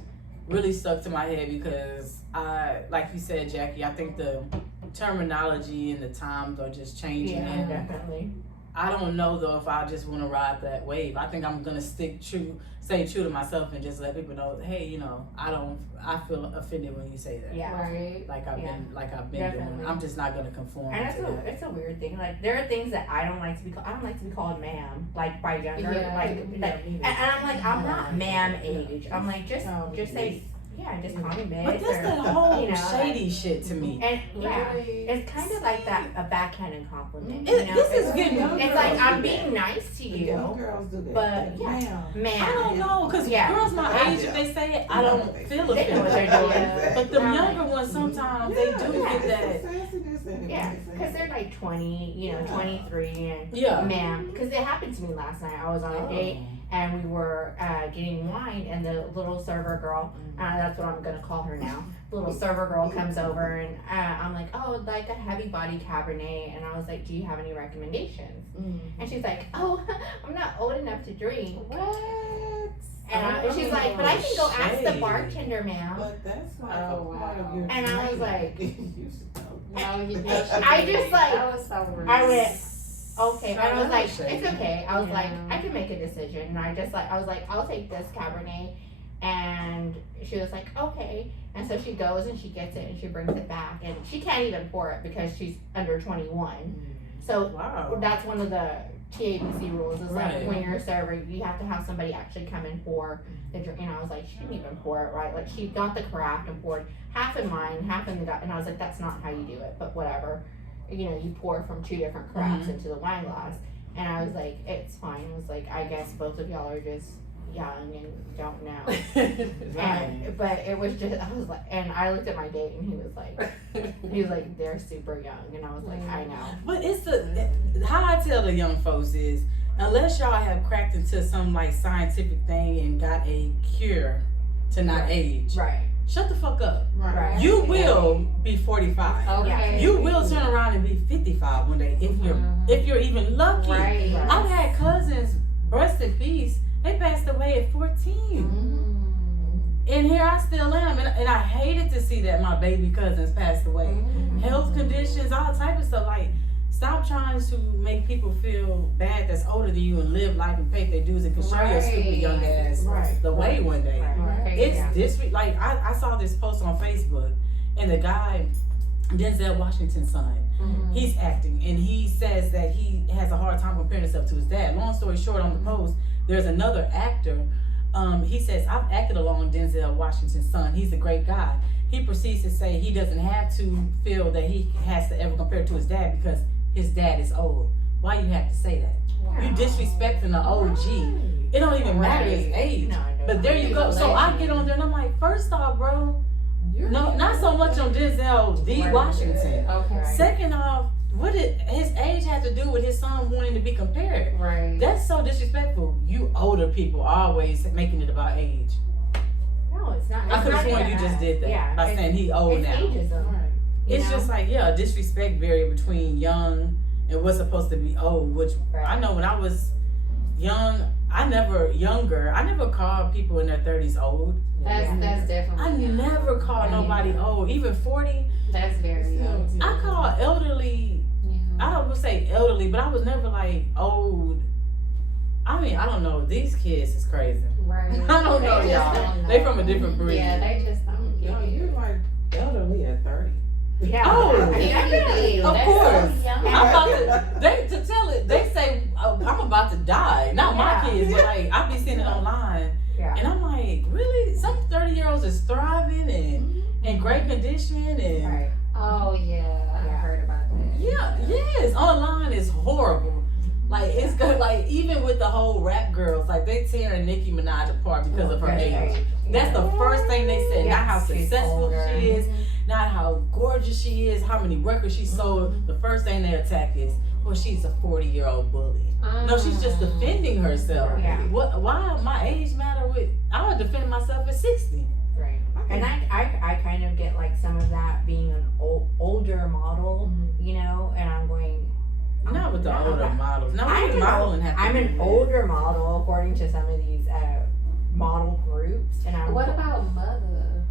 really stuck to my head because I, like you said, Jackie, I think the terminology and the times are just changing. Yeah, And definitely. I don't know though if I just want to ride that wave. I think I'm gonna stay true to myself and just let people know, hey, you know, I feel offended when you say that. Yeah. Right. Like I've Yeah. been Definitely. doing. I'm just not gonna conform And to that. it's a weird thing. Like there are things that I don't like to be called. I don't like to be called ma'am. Like by younger. Yeah. And I'm like, I'm not ma'am age. I'm like, just say, yeah, just call me miss. But that's or, that whole you know, shady shit to me. and yeah, Really? it's kind of like that a backhanded compliment. It- you know? this is It's- getting- It's like I'm being nice to The young you, girls do that. but, yeah. Ma'am. ma'am. I don't know, cause Yeah. girls my age, if they say it, I don't feel They know what they're offended. doing. But the Right. younger ones, sometimes they do Yeah. get that. Yeah, because they're like 20, you know, 23, and Yeah. ma'am. Because it happened to me last night. I was on a date. And we were getting wine, and the little server girl, that's what I'm gonna call her now. The little server girl comes over, and I'm like, oh, like a heavy body Cabernet. And I was like, do you have any recommendations? And she's like, oh, I'm not old enough to drink. What? And she's like, but I can go ask the shade. bartender, ma'am. But that's like Oh, a part wow. of your And I was like- you should know. No, you I just, like- that was so rude. I went, okay, and I was like, Shady. it's okay. I was like, Yeah. I can make a decision. And I was like, I'll take this Cabernet. And she was like, okay. And so she goes and she gets it and she brings it back. And she can't even pour it because she's under 21. So Wow. that's one of the TABC rules is Right. like when you're a server, you have to have somebody actually come and pour the drink. And I was like, she didn't even pour it right. Like she got the carafe and poured half in mine, half in the and I was like, that's not how you do it, but whatever. You know, you pour from two different carafes into the wine glass. And I was like, it's fine. I was like, I guess both of y'all are just young and don't know. And, but it was just, I was like, and I looked at my date and he was like, they're super young. And I was like, I know. But it's how I tell the young folks is, unless y'all have cracked into some like scientific thing and got a cure to not age, Right. shut the fuck up. Right. You will be 45. Okay. You will turn around and be 55 one day if you're even lucky. Right. I've had cousins, rest in peace, they passed away at 14. And here I still am. And I hated to see that my baby cousins passed away. Health conditions, all type of stuff. Like, stop trying to make people feel bad that's older than you and live life and pay their dues and can show your stupid young ass Right. the way one day. Right. It's like I saw this post on Facebook and the guy, Denzel Washington's son, he's acting and he says that he has a hard time comparing himself to his dad. Long story short, on the post, there's another actor he says, I've acted along Denzel Washington's son. He's a great guy. He proceeds to say he doesn't have to feel that he has to ever compare to his dad because his dad is old. Why you have to say that? Wow. You disrespecting the OG. It don't even matter his age. No, But there you go. So I get on there and I'm like, first off, bro, no, not so much on Denzel D. Right. Washington. Okay. Second off, what did his age have to do with his son wanting to be compared? Right. That's so disrespectful. You older people always making it about age. No, it's not. I could have sworn you just did that by saying he old It's now. ageism. Right. It's just like, yeah, disrespect vary between young and what's supposed to be old. Which I know when I was young, I never called people in their 30s old. That's definitely. I never called nobody old, even 40. That's very young. I call elderly. Yeah. I don't would say elderly, but I was never like old. I mean, I don't know. These kids is crazy. Right. I don't know, They just y'all. don't know. They from a different breed. Yeah, they just don't get No, it. you're like elderly at 30. Yeah. Oh, Anything. of That's course. so young. I'm about to tell it. They say I'm about to die. Not my Yeah. kids, but like I be seeing it online, Yeah. and I'm like, really? Some 30-year-olds is thriving and in great condition, and Right. Oh yeah, I Yeah. heard about that. yes, online is horrible. Like it's good. Like even with the whole rap girls, like they tearing Nicki Minaj apart because of her age. That's the first thing they said. Yeah, Not how she's successful older. she is, not how gorgeous she is, how many records she sold. The first thing they attack is, well, she's a 40-year-old bully. No, she's just defending herself. Yeah. What? Why my age matter? With I would defend myself at 60. Right. And I kind of get like some of that being an older model, you know, and I'm going. Not with the no, older models. No, I'm with an modeling have to I'm do an with it. older model according to some of these model groups, and I'm What about mother?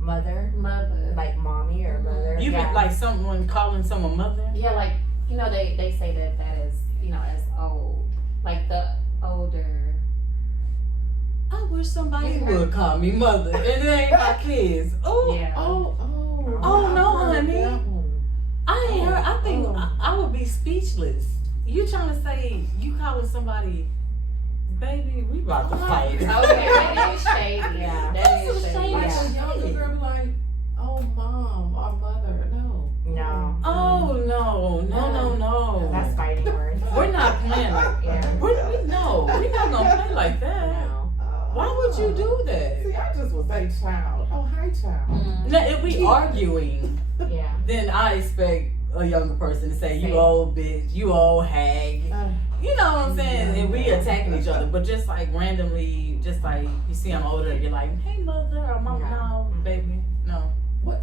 mother, like mommy or mother. You yeah. mean like someone calling someone mother? Yeah, like they say that is as old, like the older. I wish somebody would call me mother, and it ain't my kids. Oh, Yeah. Oh, no, honey. I ain't heard. I think I would be speechless. You trying to say you calling somebody, baby? We about to fight. Okay, that is shady. Yeah. That is That's shady. so Like shady. a younger girl, like, oh, mom or mother. No. No. Oh no. That's fighting words. We're not playing like that. Yeah. We're not gonna play like that. No. Why would you do that? See, I just would say child. Oh, hi, child. Mm. Now, if we arguing, Yeah. then I expect a younger person to say, "You Same. old bitch, you old hag." You know what I'm saying? And we attacking each other, but just like randomly, just like you see I'm older, you're like, "Hey, mother," or "Mom, Yeah. no, baby, no." What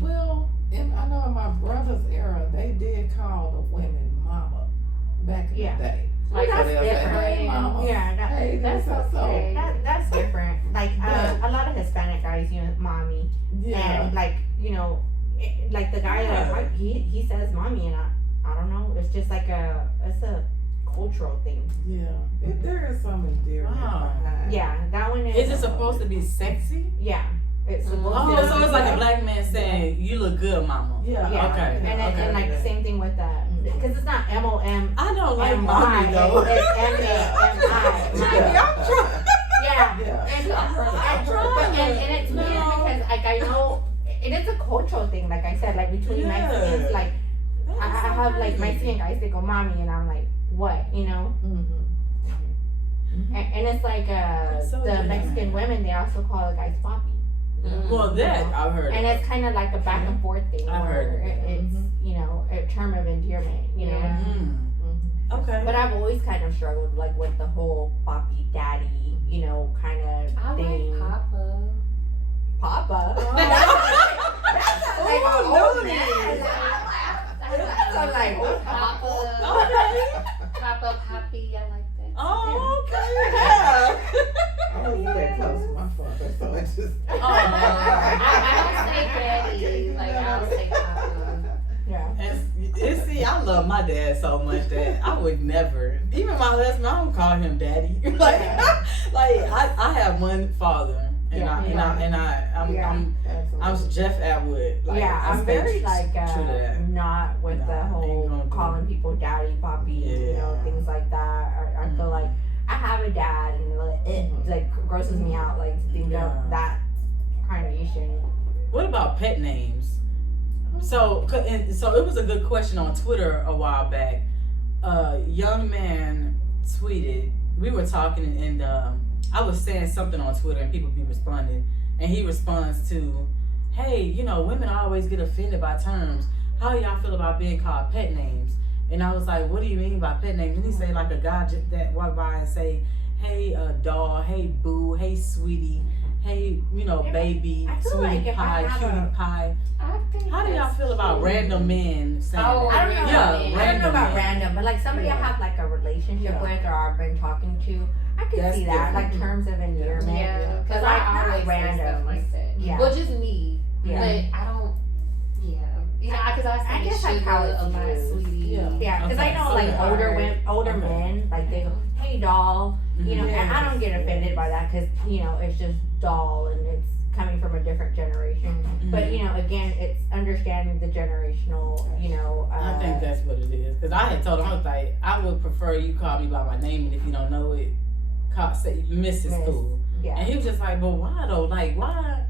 well, I know in my brother's era, they did call the women mama back in Yeah. the day. Like That's they'll say, different. hey, mama. Yeah, Hey, that's so. that's different. Like But- a lot of Hispanic guys, mommy, Yeah. and like like the guy that he says mommy, and I don't know. It's just like it's a cultural thing. Yeah. There is some endearment Wow. behind. Yeah, that one is. Is it supposed to be sexy? Yeah, it's supposed Oh, to. so it's like a black man saying, "You look good, mama." Yeah. Yeah. Okay. And then, Okay. and like the same thing with because it's not MOM. I don't like M-Y, mommy though. It's MAMI. Baby, I'm trying. Yeah. Yeah. And, trying. and it's weird No. because like I know it is a cultural thing, like I said, like between Yeah. Mexicans, like I have like Mexican guys that go mommy, and I'm like, what, and it's like That's so the different. Mexican women, they also call the guys papi, Well, that I've heard. and it's kind of like a back and forth thing. I've where heard that. it's a term of endearment, Yeah. Okay. But I've always kind of struggled like with the whole papi, daddy, kind of I thing. like Papa. Papa. Oh, Like an no, old it man. is. That's like old Papa. Okay. Papa, Poppy. I like that. Oh, okay. Yeah. I wasn't that close to my father, so I just. Oh, I don't say daddy. Like I don't say Papa. Yeah. And see, I love my dad so much that I would never, even my husband, I don't call him daddy. like I have one father, and I'm Absolutely. Jeff Atwood. Like, Yeah, I I'm stay very true like to that. not with Nah, the ain't whole gonna do calling it. people daddy, poppy, Yeah. things like that. I feel like I have a dad, and it like grosses me out. Like to think of that kind of issue. What about pet names? So it was a good question on Twitter a while back. A young man tweeted. We were talking, and I was saying something on Twitter, and people be responding, and he responds to, "Hey, you know, women always get offended by terms. How y'all feel about being called pet names?" And I was like, "What do you mean by pet names?" And he said, like a guy that walked by and say, "Hey, doll. Hey, boo. Hey, sweetie. Hey, you know, baby, sweetie pie, cutie pie." How do y'all feel about random men saying that? I don't know. I don't know about men. random, but like somebody I have like a relationship with or I've been talking to, I can That's see that, different. like terms of endearment. Yeah, because Like, I not always say random. stuff like that. Yeah. Well, just me. Yeah. But I don't. Yeah. Yeah, because I I say guess like sugar how it's a lot, used. sweetie. Yeah, because I Okay. know So like yeah. older men, like they go, "Hey, doll," you know, and I don't get offended by that because you know it's just doll and it's coming from a different generation. But you know, again, it's understanding the generational, you know. I think that's what it is. Because I had told him, I was like, I would prefer you call me by my name, and if you don't know it, say Mrs. Miss. Cool. Yeah. And he was just like, "But why though? Like why?"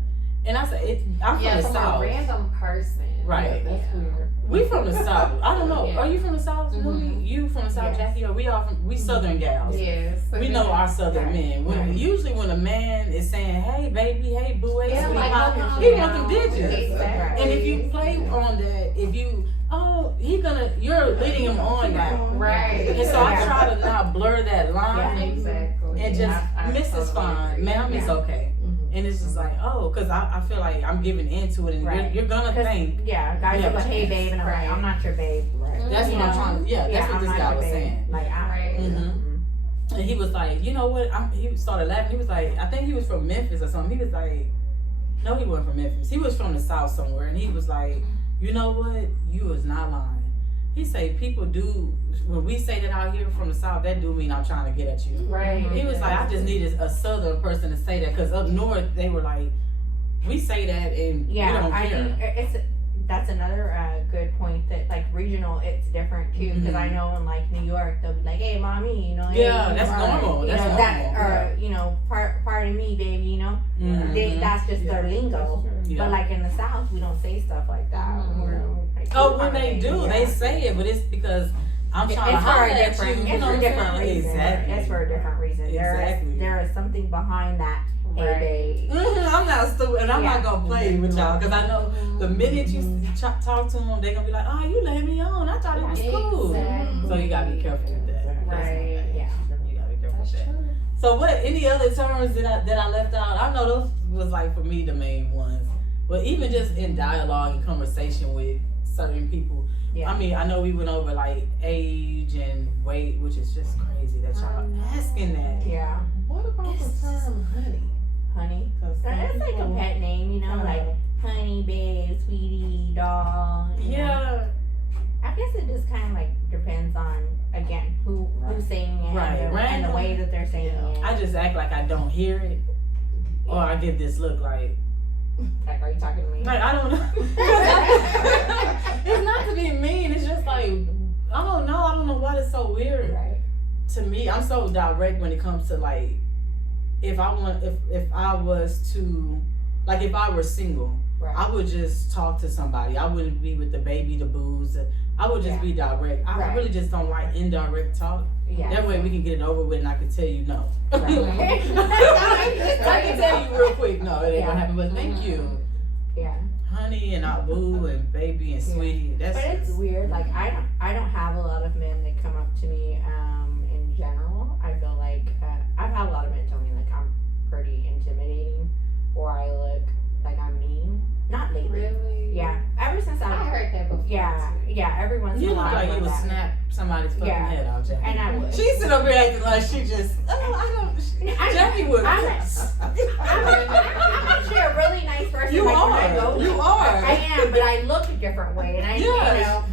And I said, "I'm from Yeah, the from South." a random person. Right. That's weird. We from the South. I don't know. Yeah. Are you from the South? Mhm. You from the South, Yes. Jackie? Or we Southern gals. Yes. We know our Southern Right. men. When usually when a man is saying, "Hey baby, hey boo, hey Yeah, sweetie like, pie," hold on he now. want them digits. Exactly. And if you play on that, you're leading him on that. Right. And so I try to not blur that line Exactly. and just, I Miss is totally fine, agree. ma'am is okay. And it's just like, because I feel like I'm giving into it, and Right. you're gonna 'Cause, think. yeah, guys Yeah. are like, "Hey, babe," and I'm like, Right. "I'm not your babe." Right. That's You what I'm know? trying to, that's what I'm this not guy your was babe. saying. Like, Right. And he was like, you know what? He started laughing. He was like, I think he was from Memphis or something. He was like, no, he wasn't from Memphis. He was from the South somewhere. And he was like, you know what? You is not lying. He say people do, when we say that out here from the South, that do mean I'm trying to get at you. Right. He was like, I just needed a Southern person to say that. Because up north, they were like, we say that and we yeah, don't I care. think that's another good point that like regional, it's different too. Because I know in like New York, they'll be like, "Hey, mommy," you know. Yeah, "Hey, that's normal. You That's know, normal. that, or you know, pardon me, baby. You know, that's just their lingo. Yeah. But like in the South, we don't say stuff like that. We're like, Oh, when they do, they say it, but it's because I'm trying to It's for holler a at different. you. You It's know for a what I'm different saying? reason. Exactly. It's for a different reason. Exactly. There is something behind that. Hey, babe. I'm not stupid, and I'm not gonna play with y'all because I know the minute you talk to them, they're gonna be like, "Oh, you let me on. I thought it was cool." Exactly. So you gotta be careful with that. That's my Right. thing. Yeah. You gotta be careful That's with that. true. So what? Any other terms that I left out? I know those was like for me the main ones, but even just in dialogue and conversation with certain people. Yeah. I mean, I know we went over like age and weight, which is just crazy that y'all asking that. Yeah. What about the term honey? Honey. 'Cause some It's like a people pet name, you know, kinda- like honey, babe, sweetie, doll. you know. Yeah. I guess it just kind of like depends on again who's saying it Right. and the Random. way that they're saying it. I just act like I don't hear it, or I give this look like Like, are you talking to me? I don't know. It's not to be mean. It's just like I don't know. I don't know why it's so weird Right. to me. I'm so direct when it comes to like if I was to like if I were single, Right. I would just talk to somebody. I wouldn't be with the baby, the booze. I would just be direct. I Right. really just don't like indirect talk. Yeah. That way we can get it over with and I can tell you no. Right. I can tell you real quick, no, it ain't gonna happen, but thank you. Yeah. Honey and boo and baby and sweetie. That's But it's weird. Like I don't have a lot of men that come up to me in general. I feel like I've had a lot of men tell me like I'm pretty intimidating or I look like I'm mean. Not lately. Really? Yeah. Ever since I I heard that before. yeah, too. yeah, every once in you a look while. like I you would heard that. snap somebody's fucking Yeah. head off, Jackie. And I would. She sit up here acting like she just Jackie would. I'm actually a really nice person. You like, are. When I go You are. I am, but I look a different way, and I Yes. you know.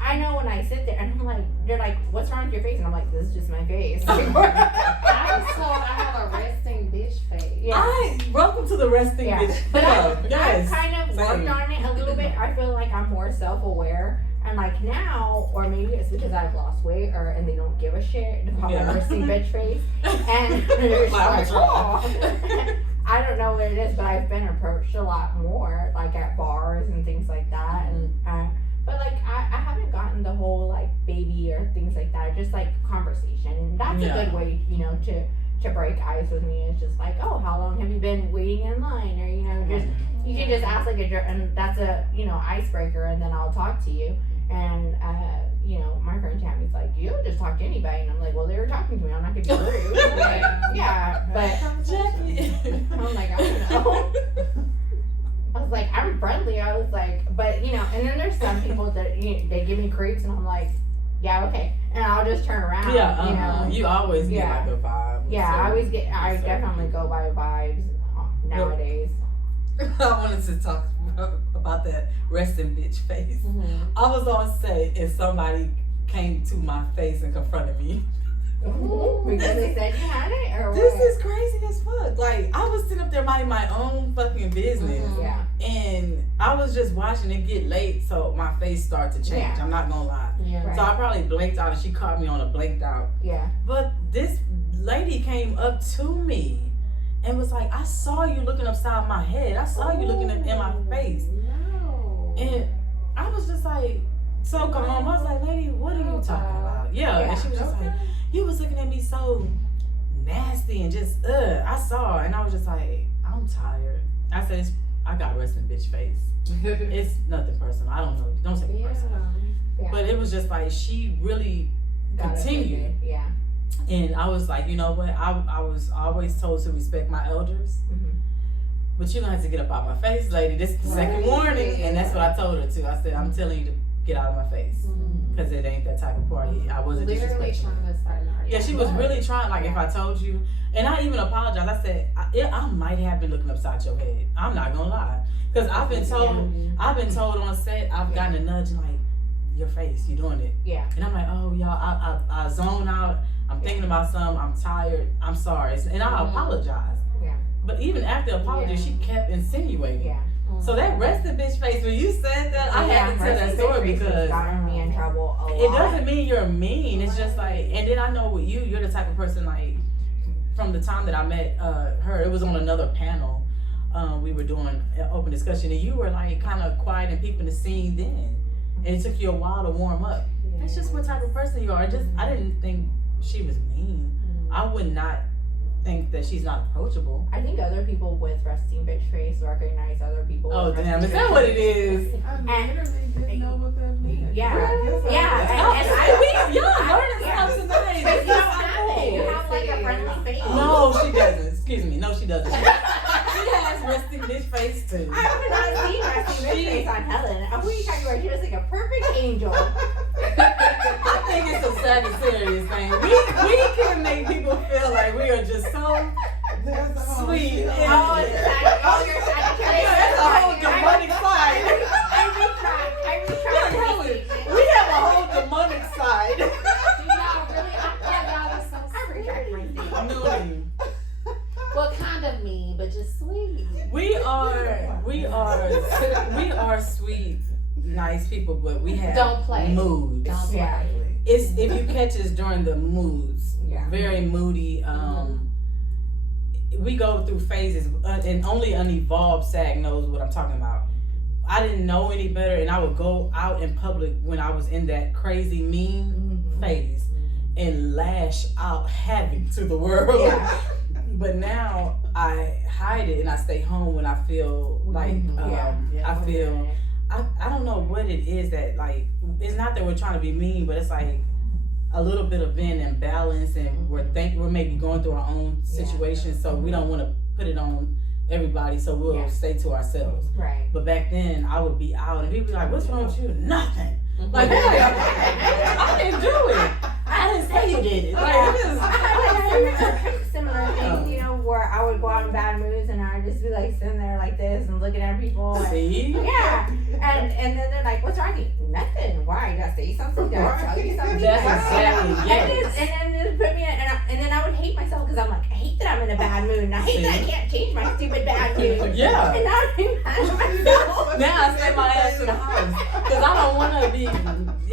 I know when I sit there and I'm like, they're like, "What's wrong with your face?" And I'm like, "This is just my face." I was told I have a resting bitch face. Yeah. Welcome to the resting Yeah. bitch But club. I've Yes. kind of worked Same. on it a little bit. I feel like I'm more self-aware, And like now, or maybe it's because I've lost weight, and they don't give a shit. They call me rusty bitch face, and they're just like, oh. I don't know what it is, but I've been approached a lot more, like at bars and things like that, and but like I haven't gotten the whole like baby or things like that. Just like conversation, and that's a good way, to break ice with me. It's just like, oh, how long have you been waiting in line, or just you can just ask like and that's a icebreaker, and then I'll talk to you. And my friend Tammy's like, you just talk to anybody, and I'm like, well, they were talking to me, I'm not gonna be rude. Yeah, but I'm like, I don't know. I was like, I'm friendly. I was like, but and then there's some people that they give me creeps, and I'm like, yeah, okay, and I'll just turn around. Yeah, you always get like a vibe. Yeah, I definitely go by vibes nowadays. I wanted to talk about that resting bitch face. I was on set and somebody came to my face and confronted me. Because they said you had it, or this what? is crazy as fuck. Like, I was sitting up there minding my own fucking business. Yeah. And I was just watching it get late, so my face started to change. Yeah. I'm not gonna lie. Yeah. Right. So I probably blinked out and she caught me on a blinked out. Yeah. But this lady came up to me and was like, I saw you looking upside my head. I saw you looking in my face. No. And I was just like, so calm. I was like, lady, what are you talking about? Yeah. And she was just like, you was looking at me so nasty and just, I saw. And I was just like, I'm tired. I said, I got resting bitch face. It's nothing personal. I don't know. Don't take it personal. Yeah. But it was just like, she really continued. Yeah. And I was like, you know what? I was always told to respect my elders. But you're going to have to get up out my face, lady. This is the second warning. And that's what I told her, too. I said, I'm telling you to get out of my face. Because it ain't that type of party. I wasn't literally disrespectful. trying to start an argument. Yeah, she was really trying. Like, if I told you. And I even apologized. I said, I might have been looking upside your head. I'm not going to lie. Because I've been told on set, I've gotten a nudge like, your face, you're doing it. Yeah. And I'm like, oh, y'all, I zone out. I'm thinking about something. I'm tired. I'm sorry. And I apologize. Yeah. But even after apology, she kept insinuating. Yeah. So that rested bitch face, when you said that, I had to tell that story because gotten me in trouble a lot. it doesn't mean you're mean. It's just like, and then I know with you're the type of person like, from the time that I met her, it was on another panel. We were doing an open discussion, and you were like kind of quiet and peeping the scene then. And it took you a while to warm up. That's just what type of person you are. I didn't think she was mean. I would not think that she's not approachable. I think other people with resting bitch face recognize other people. Oh, with damn. resting Is that bitch what face. it is? I literally didn't know what that meant. Yeah. Really? Yeah. Y'all learning stuff tonight. But you don't have it. You have like a friendly face. No, she doesn't. Excuse me. No, she doesn't. She has resting bitch face too. I have not seen resting bitch face on Helen. Who are you talking about? She was like a perfect angel. I think it's a Sagittarius thing. We can make people feel like we are just so sweet. You're Sagittarius. Yeah, that's a whole demonic side. I retract. We have a whole demonic side. Y'all was so sweet. No. Well, kind of mean, but just sweet. We are sweet, nice people, but we have Don't play. moods. Don't play. Yeah. It's if you catch us during the moods, very moody. We go through phases, and only an evolved SAG knows what I'm talking about. I didn't know any better, and I would go out in public when I was in that crazy mean phase and lash out havoc to the world. Yeah. But now I hide it and I stay home when I feel like I don't know what it is that, like, it's not that we're trying to be mean, but it's like a little bit of being in balance, and we're maybe going through our own situation, so we don't want to put it on everybody, so we'll stay to ourselves. Right. But back then I would be out and people be like, what's wrong with you? Nothing. Like, I didn't do it. I didn't say you did it. Like, it is. I had similar things, where I would go out in bad moods and I'd just be like sitting there like this and looking at people. And, See? yeah. And then they're like, what's wrong with you? Nothing. Why? You gotta say something? Did I tell you something? That's exactly, yes. And then just put me in, and then I would hate myself because I'm like, I hate that I'm in a bad mood and I hate that I can't change my stupid bad mood. Yeah. And now I'm mad at myself. Now I stay my ass in the house because I don't want to be.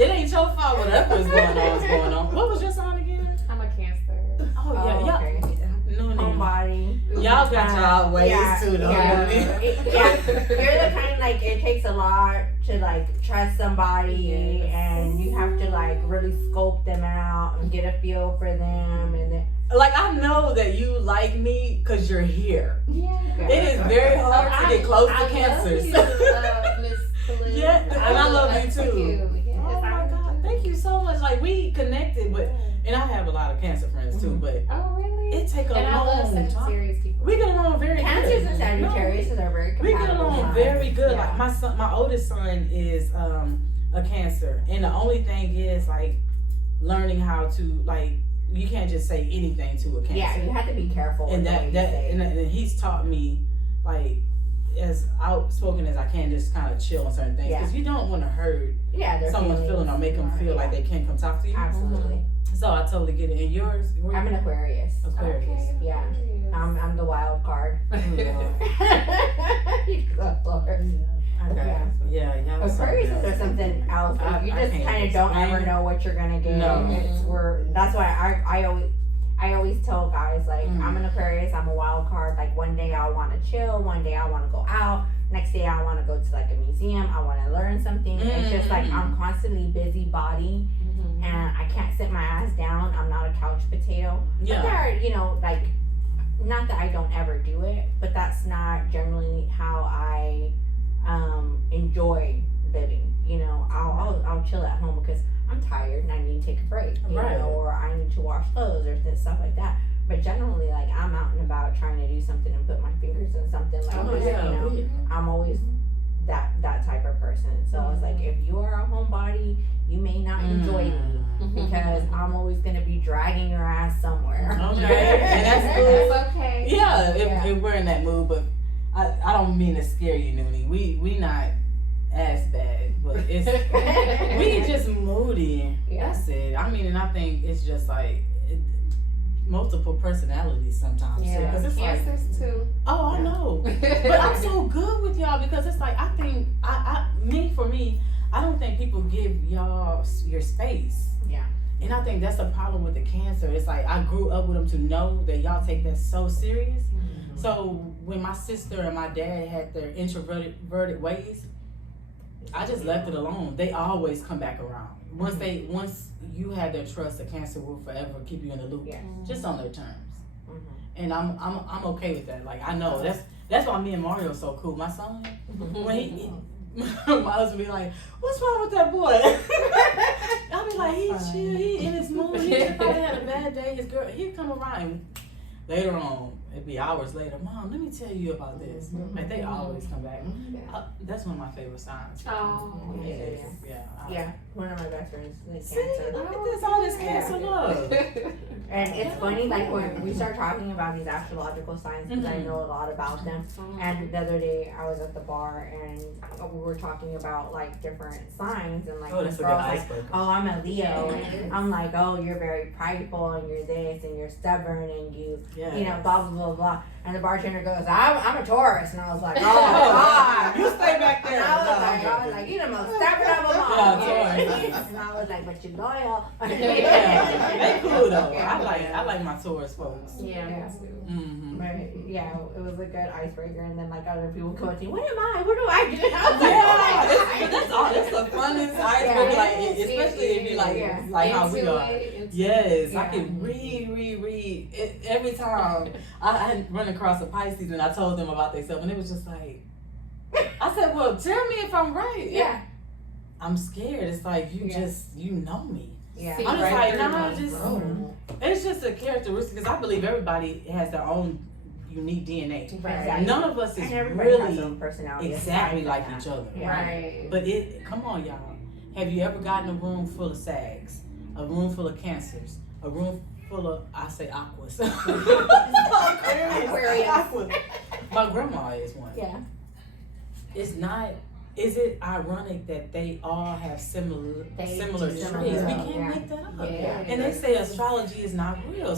It ain't your fault whatever's going on. What was your sign again? I'm a Cancer. Oh yeah, Oh, okay. Homebody. Y'all got y'all ways too, though. You're the kind like it takes a lot to like trust somebody, and you have to like really scope them out and get a feel for them, and then Like I know that you like me because you're here. Yeah. It is very hard to get close to cancers. Yeah, and I love you too. Yes, Oh my God, thank you so much. Like we connected, but and I have a lot of cancer friends too, but Oh really? it take a And I love long time. Sagittarius people. We get along very Cancers good. and Sagittarius are very We compatible. get along signs. very good. Yeah. Like my son, my oldest son is a Cancer, and the only thing is like learning how to like you can't just say anything to a Cancer. Yeah, you have to be careful. And with what you say. and he's taught me like as outspoken as I can, just kind of chill on certain things because you don't want to hurt yeah, their someone's feeling or make them feel like they can't come talk to you. Absolutely. So I totally get it. And yours? I'm an Aquarius. Aquarius. Okay. Yeah. I'm the wild card. Yeah, yeah. Aquarius are something else. Like, you I just can't kind of don't explain. ever know what you're gonna get. No. That's why I always tell guys like I'm an Aquarius. I'm a wild card. Like one day I want to chill. One day I want to go out. Next day I want to go to like a museum. I want to learn something. It's just like I'm constantly busybody, and I can't sit my ass down. I'm not a couch potato. But there Yeah. are, like, not that I don't ever do it, but that's not generally how I enjoy living. I'll chill at home because I'm tired and I need to take a break, Right. or I need to wash clothes or stuff like that. But generally, like, I'm out and about trying to do something and put my fingers in something like Oh, this. yeah. I'm always that type of person. So it's like, if you are a homebody, you may not enjoy me because I'm always gonna be dragging your ass somewhere. Okay, and that's good. That's okay. Yeah, if we're in that mood, but I don't mean to scare you, Noonie. We not as bad, but it's we just moody. Yeah. That's it. I mean, and I think it's just like multiple personalities sometimes. too, Yeah. 'cause it's like, Cancers too. oh, I know. But I'm so good with y'all because it's like I think for me, I don't think people give y'all your space. Yeah. And I think that's the problem with the Cancer. It's like I grew up with them to know that y'all take that so serious. So when my sister and my dad had their introverted ways, I just left it alone. They always come back around. Once you have their trust, the Cancer will forever keep you in the loop, Yeah. just on their terms. And I'm okay with that. Like I know that's why me and Mario are so cool. My son, when he my husband be like, "What's wrong with that boy?" I'll be like, "He's chill. He in his mood. He just probably had a bad day. His girl, he'd come around." And later on, it'd be hours later. Mom, let me tell you about this. Like they always come back. That's one of my favorite signs. Oh, Yeah, one of my best friends is See, Cancer. look at this, all this Cancer love. And it's funny, like, when we start talking about these astrological signs, because I know a lot about them. And the other day, I was at the bar, and we were talking about, like, different signs, and, like, Oh, this that's a good girl's like, icebreaker. oh, I'm a Leo. And I'm like, oh, you're very prideful, and you're this, and you're stubborn, and you know, blah, blah, blah, blah. And the bartender goes, I'm a Taurus. And I was like, oh, God. You stay back there. And I was like, you're the most stubborn of them all. Yeah, And I was like, but you're loyal. Yeah, they cool though. Yeah. I like my Taurus folks. Yeah, me too. Mm-hmm. Right. Yeah, it was a good icebreaker, and then like other people come and say, "What am I? What do I do?" I was like, Yeah, "Oh, that's all. That's the funnest icebreaker. Yeah. Like, especially if you like how we are. Yes, I can read it, every time. I had run across a Pisces and I told them about themselves, and it was just like, I said, "Well, tell me if I'm right." Yeah. I'm scared. It's like you Yeah. just know me. Yeah. See, I'm just right like, nah, through just Mhm. it's just a characteristic because I believe everybody has their own unique DNA. Right. None of us is And everybody has their really own personality. exactly aside like from each that. other. Yeah. Right. But come on, y'all. Have you ever gotten a room full of Sags, a room full of Cancers, a room full of Aquas? Aquarius. Aquas. My grandma is one. Yeah. It's not. Is it ironic that they all have similar They traits? do. We can't Yeah. make that up. Yeah. And they say astrology is not real.